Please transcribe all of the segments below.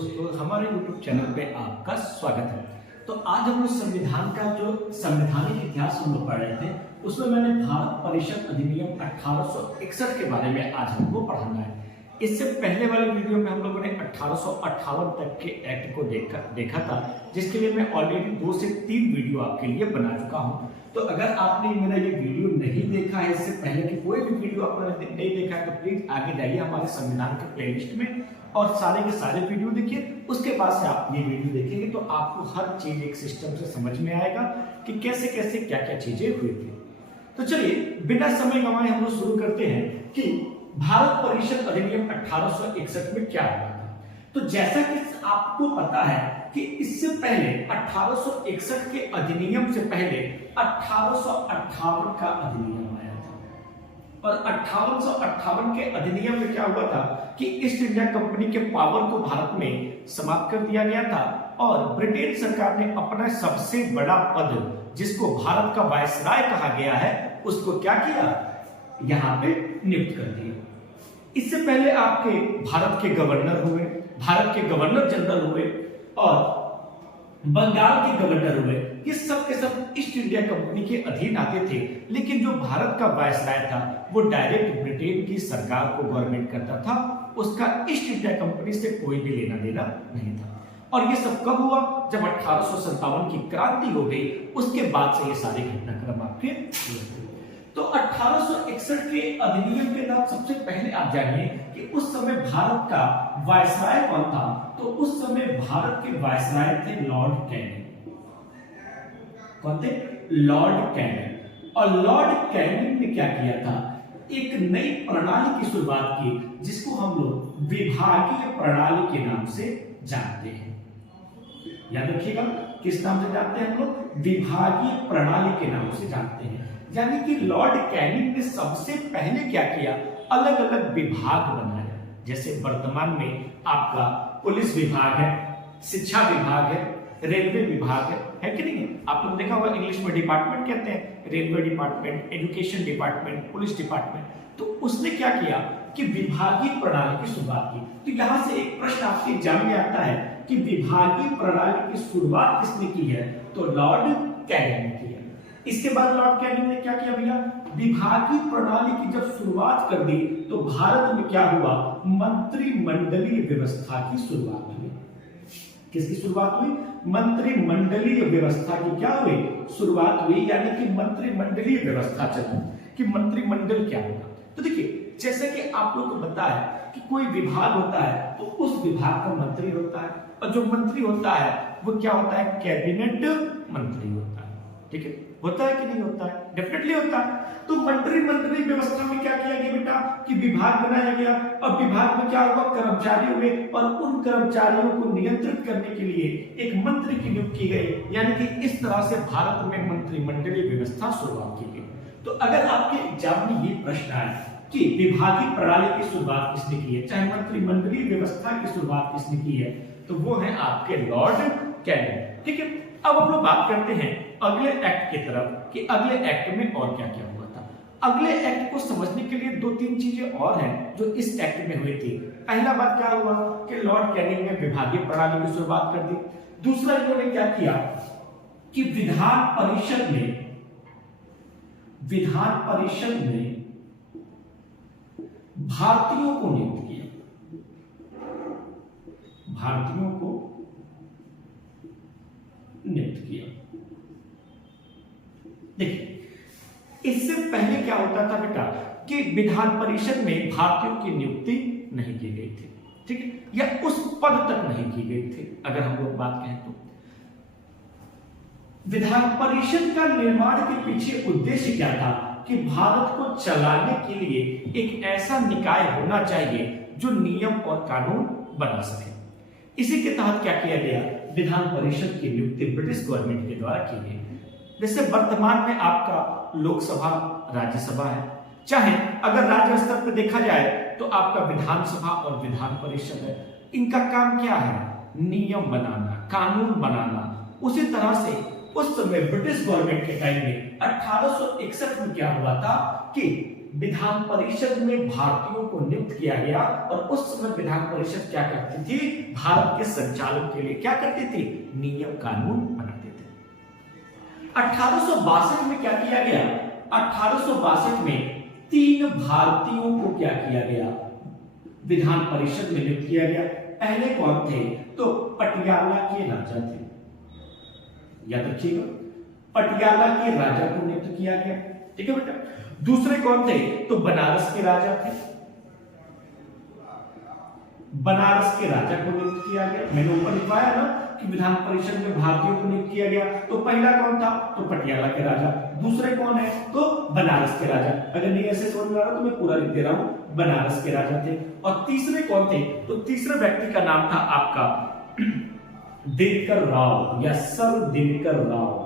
दोस्तों, हमारे YouTube channel पे आपका स्वागत है। तो आज हम लोग संविधान का जो संवैधानिक इतिहास हम लोग पढ़ रहे थे, उसमें मैंने भारत परिषद अधिनियम 1861 के बारे में आज हमको पढ़ाना है। इससे पहले वाले वीडियो में हम लोगों ने 1858 तक के एक्ट को देखा था, जिसके लिए मैं ऑलरेडी 2 से 3 वीडियो आपके लिए बना चुका हूं। तो अगर आपने मेरा ये वीडियो नहीं देखा है, इससे पहले की कोई भी वीडियो आपने नहीं देखा है, तो प्लीज आगे जाइए हमारे संविधान के प्लेलिस्ट में और सारे के सारे वीडियो देखिए। उसके बाद से आप ये वीडियो देखेंगे तो आपको हर चीज एक सिस्टम से समझ में आएगा कि कैसे कैसे क्या क्या चीजें हुई थी। तो चलिए बिना समय गंवाए हम लोग शुरू करते हैं कि भारत परिषद अधिनियम 1861 में क्या हुआ था। तो जैसा कि आपको पता है कि इससे पहले 1861 के अधिनियम से पहले 1858 का अधिनियम आया था। और 1858 के अधिनियम में क्या हुआ था कि ईस्ट इंडिया कंपनी के पावर को भारत में समाप्त कर दिया गया था और ब्रिटेन सरकार ने अपना सबसे बड़ा पद, जिसको भारत का वायसराय कहा गया है, उसको क्या किया, यहां पे नियुक्त कर दिया। इससे पहले आपके भारत के गवर्नर हुए, भारत के गवर्नर जनरल हुए और बंगाल के गवर्नर हुए। ये सब के सब ईस्ट इंडिया कंपनी के अधीन आते थे, लेकिन जो भारत का वायसराय था वो डायरेक्ट ब्रिटेन की सरकार को गवर्नमेंट करता था। उसका ईस्ट इंडिया कंपनी से कोई भी लेना देना नहीं था। और ये सब कब हुआ, जब 1857 की क्रांति हो गई, उसके बाद से ये सारे घटनाक्रम आपके हुए। तो 1861 के अधिनियम के नाम सबसे पहले आप जानिए कि उस समय भारत का वायसराय कौन था। तो उस समय भारत के वायसराय थे लॉर्ड कैनिंग। कौन थे? Lord Canning. और लॉर्ड कैनिंग ने क्या किया था, एक नई प्रणाली की शुरुआत की, जिसको हम लोग विभागीय प्रणाली के नाम से जानते हैं। याद रखिएगा, किस नाम से जानते हैं हम लोग? विभागीय प्रणाली के नाम से जानते हैं। यानी कि लॉर्ड कैनिंग ने सबसे पहले क्या किया, अलग अलग विभाग बनाया। जैसे वर्तमान में आपका पुलिस विभाग है, शिक्षा विभाग है, रेलवे विभाग है कि नहीं? आप लोग देखा होगा इंग्लिश में डिपार्टमेंट कहते हैं, railway department, education department, police department. तो उसने क्या किया कि विभागीय प्रणाली की शुरुआत की। तो यहां से एक प्रश्न आपके एग्जाम में आता है कि विभागीय प्रणाली की शुरुआत किसने की है? तो लॉर्ड कैनिंग ने की है। इसके बाद लॉर्ड कैनिंग ने क्या किया भैया, विभागीय प्रणाली की जब शुरुआत कर दी तो भारत में क्या हुआ, मंत्रिमंडलीय व्यवस्था की शुरुआत हुई। किसकी शुरुआत हुई? मंत्रिमंडलीय व्यवस्था की क्या हुई, शुरुआत हुई। यानी कि मंत्रिमंडलीय व्यवस्था चली कि मंत्रिमंडल क्या होगा। तो देखिए, जैसे कि आप लोग को पता है कि कोई विभाग होता है तो उस विभाग का मंत्री होता है, और जो मंत्री होता है वो क्या होता है, कैबिनेट मंत्री होता है। ठीक है, होता है कि नहीं होता है? डेफिनेटली होता है। तो मंत्रिमंडलीय व्यवस्था में क्या किया गया बेटा कि विभाग बनाया गया, और विभाग में क्या हुआ, कर्मचारी हुए, और उन कर्मचारियों को नियंत्रित करने के लिए एक मंत्री की नियुक्ति की गई। यानी कि इस तरह से भारत में मंत्रिमंडलीय व्यवस्था शुरुआत की गई। तो अगर आपके एग्जाम में ये प्रश्न आए कि विभागीय प्रणाली की शुरुआत किसने की है, चाहे मंत्रिमंडलीय व्यवस्था की शुरुआत किसने की है, तो वो है आपके लॉर्ड कैनिंग। ठीक है, अब हम लोग बात करते हैं अगले एक्ट की तरफ कि अगले एक्ट में और क्या क्या हुआ था। अगले एक्ट को समझने के लिए 2-3 चीजें और हैं जो इस एक्ट में हुई थी। पहला बात क्या हुआ कि लॉर्ड कैनिंग ने विभागीय प्रणाली की शुरुआत कर दी। दूसरा, इन्होंने क्या किया कि विधान परिषद में भारतीयों को नियुक्त किया। भारतीयों को नियुक्त किया। देखिए, इससे पहले क्या होता था बेटा कि विधान परिषद में भारतीयों की नियुक्ति नहीं की गई थी। ठीक है, या उस पद तक नहीं की गई थी। अगर हम लोग बात कहें तो विधान परिषद का निर्माण के पीछे उद्देश्य क्या था कि भारत को चलाने के लिए एक ऐसा निकाय होना चाहिए जो नियम और कानून बना सके। इसी के तहत क्या किया गया, विधान परिषद की नियुक्ति ब्रिटिश गवर्नमेंट के द्वारा की गई। जैसे वर्तमान में आपका लोकसभा, राज्यसभा है, चाहे अगर राज्य स्तर पर देखा जाए तो आपका विधानसभा और विधान परिषद है। इनका काम क्या है, नियम बनाना, कानून बनाना। उसी तरह से उस समय ब्रिटिश गवर्नमेंट के टाइम में 1861 में क्या हुआ था कि विधान परिषद में भारतीयों को नियुक्त किया गया और उस समय विधान परिषद क्या करती थी, भारत के संचालन के लिए क्या करती थी, नियम कानून बनाते थे। 1862 में क्या किया गया, 1862 में 3 भारतीयों को क्या किया गया, विधान परिषद में नियुक्त किया गया। पहले कौन थे, तो पटियाला के राजा थे, याद रखिएगा, पटियाला के राजा को नियुक्त किया गया, ठीक है बेटा। दूसरे कौन थे, तो बनारस के राजा थे, बनारस के राजा को नियुक्त किया गया। मैंने ऊपर लिखवाया ना कि विधान परिषद में भारतीयों को नियुक्त किया गया, तो पहला कौन था, तो पटियाला के राजा। दूसरे कौन है, तो बनारस के राजा। अगर नहीं ऐसे समझ में आ रहा तो मैं पूरा लिख दे रहा हूं, बनारस के राजा थे। और तीसरे कौन थे, तो तीसरे व्यक्ति का नाम था आपका दिनकर राव या सर दिनकर राव।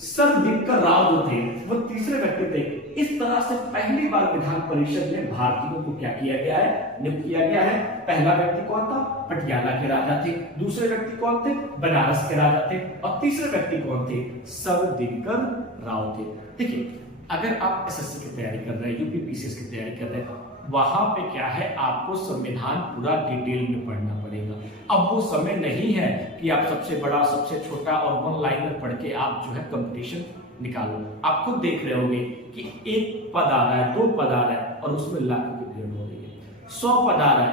सर दिनकर राव जो थे वो तीसरे व्यक्ति थे। इस तरह से पहली बार विधान परिषद में भारतीयों को क्या किया गया है, नियुक्त किया गया है। पहला व्यक्ति कौन था, पटियाला के राजा थे। दूसरे व्यक्ति कौन थे, बनारस के राजा थे। और तीसरे व्यक्ति कौन थे, सर दिनकर राव थे। देखिए, अगर आप एसएससी की तैयारी कर रहे हैं, यूपीपीसीएस की तैयारी कर रहे हैं, वहां पे क्या है, आपको संविधान पूरा डिटेल में पढ़ना पड़ेगा। अब वो समय नहीं है कि आप सबसे बड़ा सबसे छोटा और वन लाइनर पढ़ के आप जो है कंपटीशन निकालो। आप खुद देख रहे होंगे कि एक पद आ रहा है, 2 पद आ रहा है और उसमें लाखों की भीड़ हो रही है। 100 पद आ रहा है,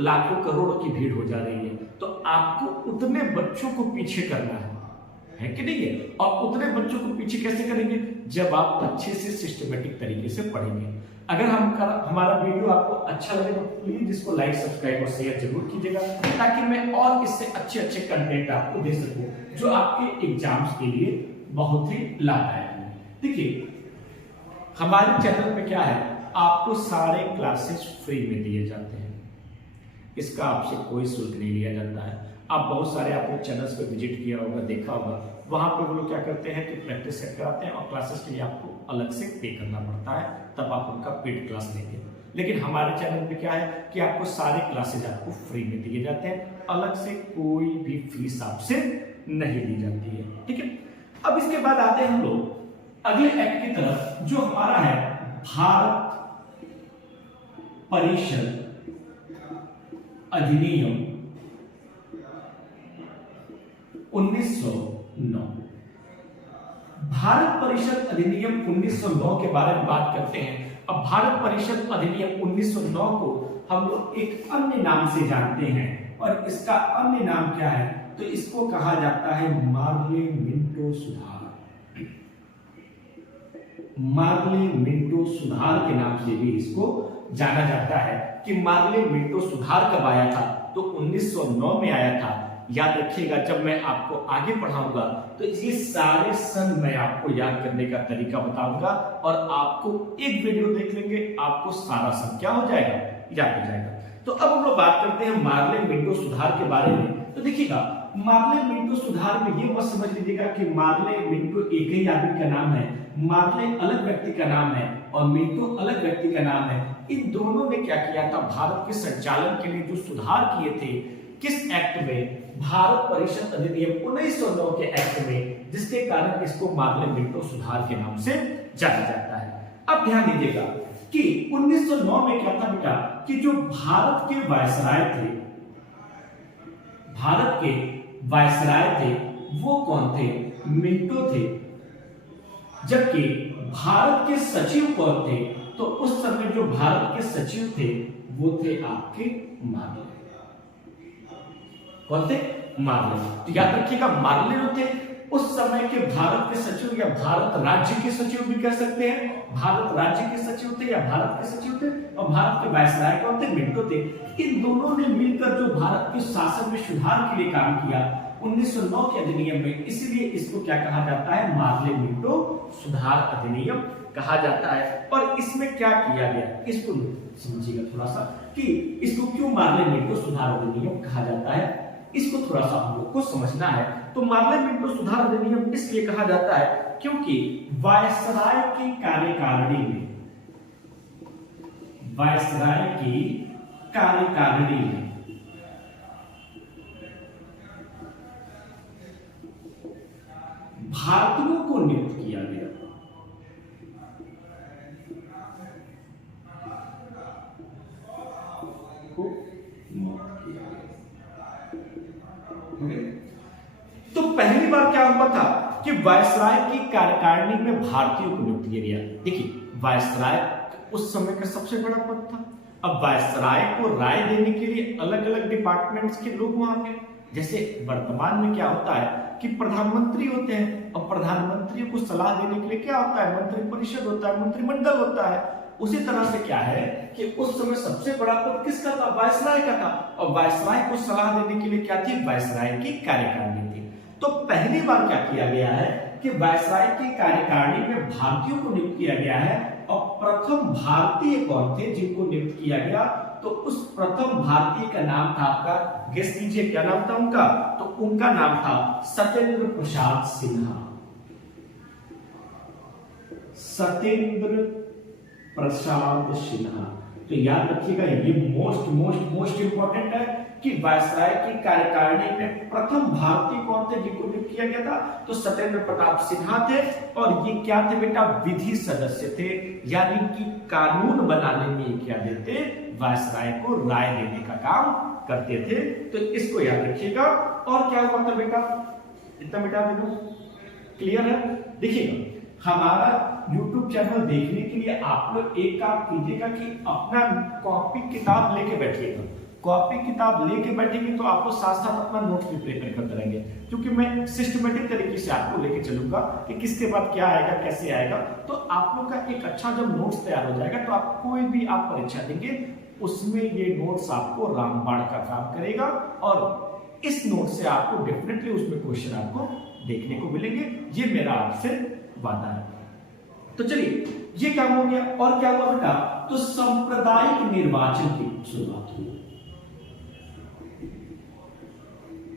लाखों करोड़ों की भीड़ हो जा रही है। तो आपको उतने बच्चों को पीछे करना है कि नहीं है। और उतने बच्चों को पीछे कैसे करेंगे, जब आप अच्छे से सिस्टमेटिक तरीके से पढ़ेंगे। अगर हमारा वीडियो आपको अच्छा लगे तो प्लीज इसको लाइक, सब्सक्राइब और शेयर जरूर कीजिएगा, ताकि मैं और इससे अच्छे अच्छे कंटेंट आपको दे सकूं जो आपके एग्जाम्स के लिए बहुत ही लाभदायक है। देखिए, हमारे चैनल पे क्या है, आपको सारे क्लासेस फ्री में दिए जाते हैं, इसका आपसे कोई शुल्क नहीं लिया जाता है। आप बहुत सारे आपने चैनल्स पे विजिट किया होगा, देखा होगा, वहां पे वो लोग क्या करते हैं कि प्रैक्टिस सेट कराते हैं और क्लासेस के लिए आपको अलग से पे करना पड़ता है, तब आप उनका पेड क्लास लेते हैं। लेकिन हमारे चैनल पे क्या है कि आपको सारे क्लासेज आपको फ्री में दिए जाते हैं, अलग से कोई भी फीस आपसे नहीं ली जाती है, ठीक है। अब इसके बाद आते हैं हम लोग अगले एक्ट की तरफ, जो हमारा है भारत परिषद अधिनियम 1909। भारत परिषद अधिनियम 1909 के बारे में बात करते हैं। अब भारत परिषद अधिनियम 1909 को हम लोग एक अन्य नाम से जानते हैं, और इसका अन्य नाम क्या है, तो इसको कहा जाता है मार्ले मिंटो सुधार। मार्ले मिंटो सुधार के नाम से भी इसको जाना जाता है। कि मार्ले मिंटो सुधार कब आया था, तो 1909 में आया था। याद रखिएगा, जब मैं आपको आगे पढ़ाऊंगा तो ये सारे सन मैं आपको याद करने का तरीका बताऊंगा, और आपको एक वीडियो देख लेंगे, आपको सारा सन क्या हो जाएगा, याद हो जाएगा। तो अब हम लोग बात करते हैं मार्ले मिंटो सुधार के बारे में। तो देखिएगा, मार्ले मिंटो सुधार में ये मत समझ लीजिएगा कि मार्ले मिंटो एक ही आदमी का नाम है, मार्ले अलग व्यक्ति का नाम है और मिंटो अलग व्यक्ति का नाम है। इन दोनों ने क्या किया था, भारत के संचालन के लिए जो सुधार किए थे, किस एक्ट में, भारत परिषद अधिनियम 1909 के एक्ट में, जिसके कारण इसको मार्ले मिंटो सुधार के नाम से जाना जाता है। अब ध्यान दीजिएगा कि 1909 में क्या था बेटा, कि जो भारत के वायसराय थे, भारत के वायसराय थे, वो कौन थे, मिंटो थे। जबकि भारत के सचिव कौन थे, तो उस समय जो भारत के सचिव थे वो थे आपके मार्ले। कौन थे, मार्ले। तो याद रखिएगा, मार्ले जो थे उस समय के भारत के सचिव या भारत राज्य के सचिव भी कह सकते हैं, भारत राज्य के सचिव थे या भारत के सचिव थे। और भारत के वायसराय कौन थे, मिंटो थे। इन दोनों ने मिलकर जो भारत के शासन में सुधार के लिए काम किया 1909 के अधिनियम में, इसलिए इसको क्या कहा जाता है, मार्ले मिंटो सुधार अधिनियम कहा जाता है। और इसमें क्या किया गया, इसको समझिएगा थोड़ा सा, कि इसको क्यों मार्ले मिंटो सुधार अधिनियम कहा जाता है, इसको थोड़ा सा हम लोग को समझना है। तो मार्ले मिंटो सुधार अधिनियम इसलिए कहा जाता है क्योंकि वायसराय की कार्यकारिणी में, वायसराय की कार्यकारिणी में भारतीयों को नियुक्त किया गया। पहली बार क्या हुआ था कि वायसराय की कार्यकारिणी में भारतीयों को नियुक्त किया गया। देखिए, वायसराय उस समय का सबसे बड़ा पद था। अब वायसराय को राय देने के लिए अलग अलग डिपार्टमेंट्स के लोग वहां पे, जैसे वर्तमान में क्या होता है कि प्रधानमंत्री होते हैं और प्रधानमंत्रियों को सलाह देने के लिए क्या होता है, मंत्रिपरिषद होता है, मंत्रिमंडल होता है। उसी तरह से क्या है कि उस समय सबसे बड़ा पद किसका था, वायसराय का था। और वायसराय को सलाह देने के लिए क्या थी, वायसराय की कार्यकारिणी थी। तो पहली बार क्या किया गया है कि वायसराय की कार्यकारिणी में भारतीयों को नियुक्त किया गया है। और प्रथम भारतीय कौन थे जिनको नियुक्त किया गया, तो उस प्रथम भारतीय का नाम था आपका, गेस कीजिए क्या नाम था उनका, तो उनका नाम था सत्येंद्र प्रसाद सिन्हा। सत्येंद्र प्रसाद सिन्हा। तो याद रखिएगा, ये मोस्ट इंपॉर्टेंट है कि वायसराय की कार्यकारिणी में प्रथम भारतीय कौन थे जिनको नियुक्त किया गया था, तो सत्येंद्र प्रताप सिन्हा थे। और ये क्या थे बेटा, विधि सदस्य थे, यानी कि कानून बनाने में क्या देते, वायसराय को राय देने का काम करते थे। तो इसको याद रखिएगा। और क्या हुआ था बेटा, इतना बेटा देखो क्लियर है। देखिएगा, हमारा YouTube चैनल देखने के लिए आप लोग एक काम कीजिएगा कि अपना कॉपी किताब लेके बैठिएगा। कॉपी किताब लेके बैठेंगे तो आपको साथ साथ अपना नोट्स भी प्रिपेयर करते रहेंगे, क्योंकि मैं सिस्टमेटिक तरीके से आपको लेके चलूंगा कि किसके बाद क्या आएगा, कैसे आएगा। तो आप लोग का एक अच्छा जब नोट्स तैयार हो जाएगा तो आप कोई भी आप परीक्षा देंगे उसमें ये नोट्स आपको रामबाण का काम करेगा। और इस नोट से आपको डेफिनेटली उसमें क्वेश्चन आपको देखने को मिलेंगे, ये मेरा आपसे वादा है। तो चलिए, ये काम हो गया। और क्या हुआ बेटा, तो सांप्रदायिक निर्वाचन की शुरुआत हुई।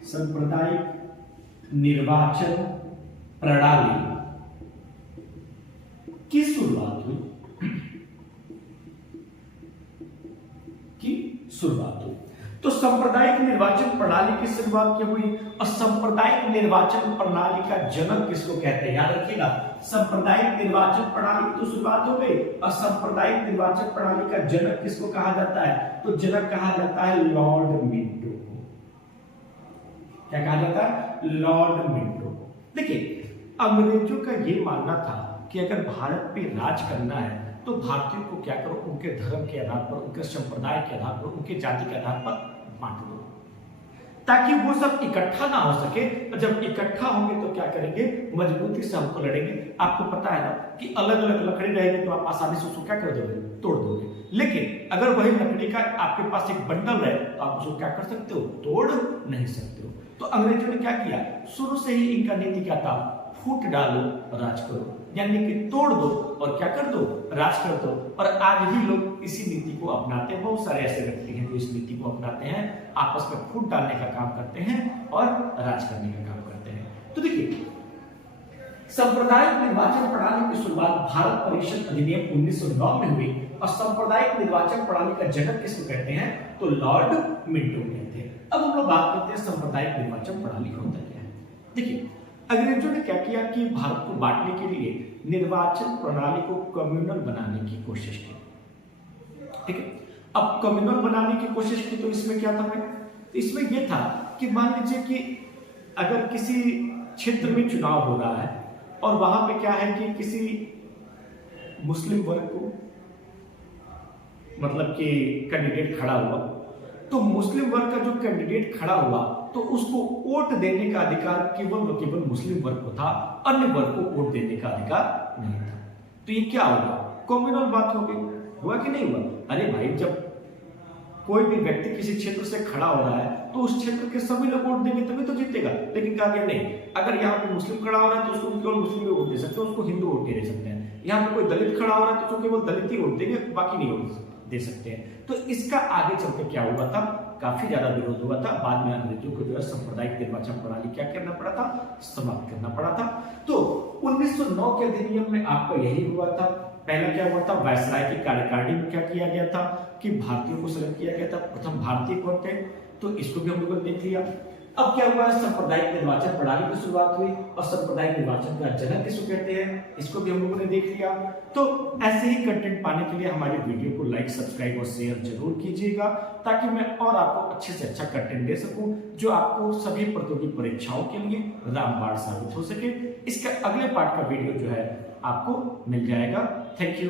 सांप्रदायिक निर्वाचन प्रणाली की शुरुआत हुई, तो सांप्रदायिक निर्वाचन प्रणाली की शुरुआत क्या हुई। और सांप्रदायिक निर्वाचन प्रणाली का जनक किसको कहते हैं, याद रखिएगा, सांप्रदायिक निर्वाचन प्रणाली की तो शुरुआत हो गई और सांप्रदायिक निर्वाचन प्रणाली का जनक किसको कहा जाता है, तो जनक कहा जाता है लॉर्ड मिंटो को। क्या कहा जाता है, लॉर्ड मिंटो। देखिए, अंग्रेजों का यह मानना था कि अगर भारत पे राज करना है तो भारतीयों को क्या करो, उनके धर्म के आधार पर, उनके संप्रदाय के आधार पर, उनके जाति के आधार पर बांट दो, ताकि वो सब इकट्ठा ना हो सके। और जब इकट्ठा होंगे तो क्या करेंगे, मजबूती से हमको लड़ेंगे। आपको पता है ना कि अलग अलग लकड़ी रहेगी तो आप आसानी से उसको क्या कर दोगे, तोड़ दोगे। लेकिन अगर वही लकड़ी का आपके पास एक बंडल है तो आप उसको क्या कर सकते हो, तोड़ नहीं सकते हो। तो अंग्रेजों ने क्या किया, शुरू से ही इनका नीति क्या था, फूट डालो राज करो, यानी कि तोड़ दो और क्या कर दो, राज कर दो। और आज भी लोग इसी नीति को अपनाते हैं। बहुत सारे ऐसे व्यक्ति हैं जो इस नीति को अपनाते हैं, आपस में फूट डालने का काम करते हैं और राज करने का काम करते हैं। तो देखिए, सांप्रदायिक निर्वाचन प्रणाली की शुरुआत भारत परिषद अधिनियम 1909 में हुई। और सांप्रदायिक निर्वाचन प्रणाली का जनक किसको कहते हैं, तो लॉर्ड मिंटो कहते हैं। अब हम लोग बात करते हैं सांप्रदायिक निर्वाचन प्रणाली होता क्या है। देखिए, अंग्रेजों ने क्या किया कि भारत को बांटने के लिए निर्वाचन प्रणाली को कम्युनल बनाने की कोशिश की। ठीक है, अब कम्युनल बनाने की कोशिश की तो इसमें क्या था, इसमें यह था कि मान लीजिए कि अगर किसी क्षेत्र में चुनाव हो रहा है और वहां पे क्या है कि किसी मुस्लिम वर्ग को मतलब कि कैंडिडेट खड़ा हुआ, तो मुस्लिम वर्ग का जो कैंडिडेट खड़ा हुआ तो उसको वोट देने का अधिकार केवल मुस्लिम वर्ग को था, अन्य वर्ग को वोट देने का अधिकार नहीं था। तो ये क्या होगा, कम्युनल बात हो गई। हुआ कि नहीं हुआ, अरे भाई जब कोई भी व्यक्ति किसी क्षेत्र से खड़ा हो रहा है तो उस क्षेत्र के सभी लोग वोट देंगे तभी तो जीतेगा। लेकिन कहा गया नहीं, अगर यहाँ पे मुस्लिम खड़ा हो रहा है तो उसको केवल मुस्लिम वोट दे सकते हैं, उसको हिंदू वोट दे सकते हैं। यहाँ पे कोई दलित खड़ा हो रहा है तो उसको केवल दलित ही वोट देंगे, बाकी नहीं वोट दे सकते हैं। तो इसका आगे चलकर क्या हुआ था, काफी ज्यादा विरोध हुआ था। बाद में अंग्रेजों को जो है सांप्रदायिक निर्वाचन प्रणाली क्या करना पड़ा था, समाप्त करना पड़ा था। तो 1909 के अधिनियम में आपका यही हुआ था। पहला क्या हुआ था, वायसराय की कार्यकारिणी में क्या किया गया था कि भारतीयों को सेलेक्ट किया गया था। प्रथम भारतीय कौन थे, तो इसको भी हम लोगों ने देख लिया। अब क्या हुआ, सांप्रदायिक निर्वाचन प्रणाली की शुरुआत हुई और सांप्रदायिक निर्वाचन का जनक किसको कहते हैं, इसको भी हम लोगों ने देख लिया। तो ऐसे ही कंटेंट पाने के लिए हमारी वीडियो को लाइक, सब्सक्राइब और शेयर जरूर कीजिएगा, ताकि मैं और आपको अच्छे से अच्छा कंटेंट दे सकूं जो आपको सभी प्रतियोगी परीक्षाओं के लिए रामबाण साबित हो सके। इसका अगले पार्ट का वीडियो जो है आपको मिल जाएगा। Thank you.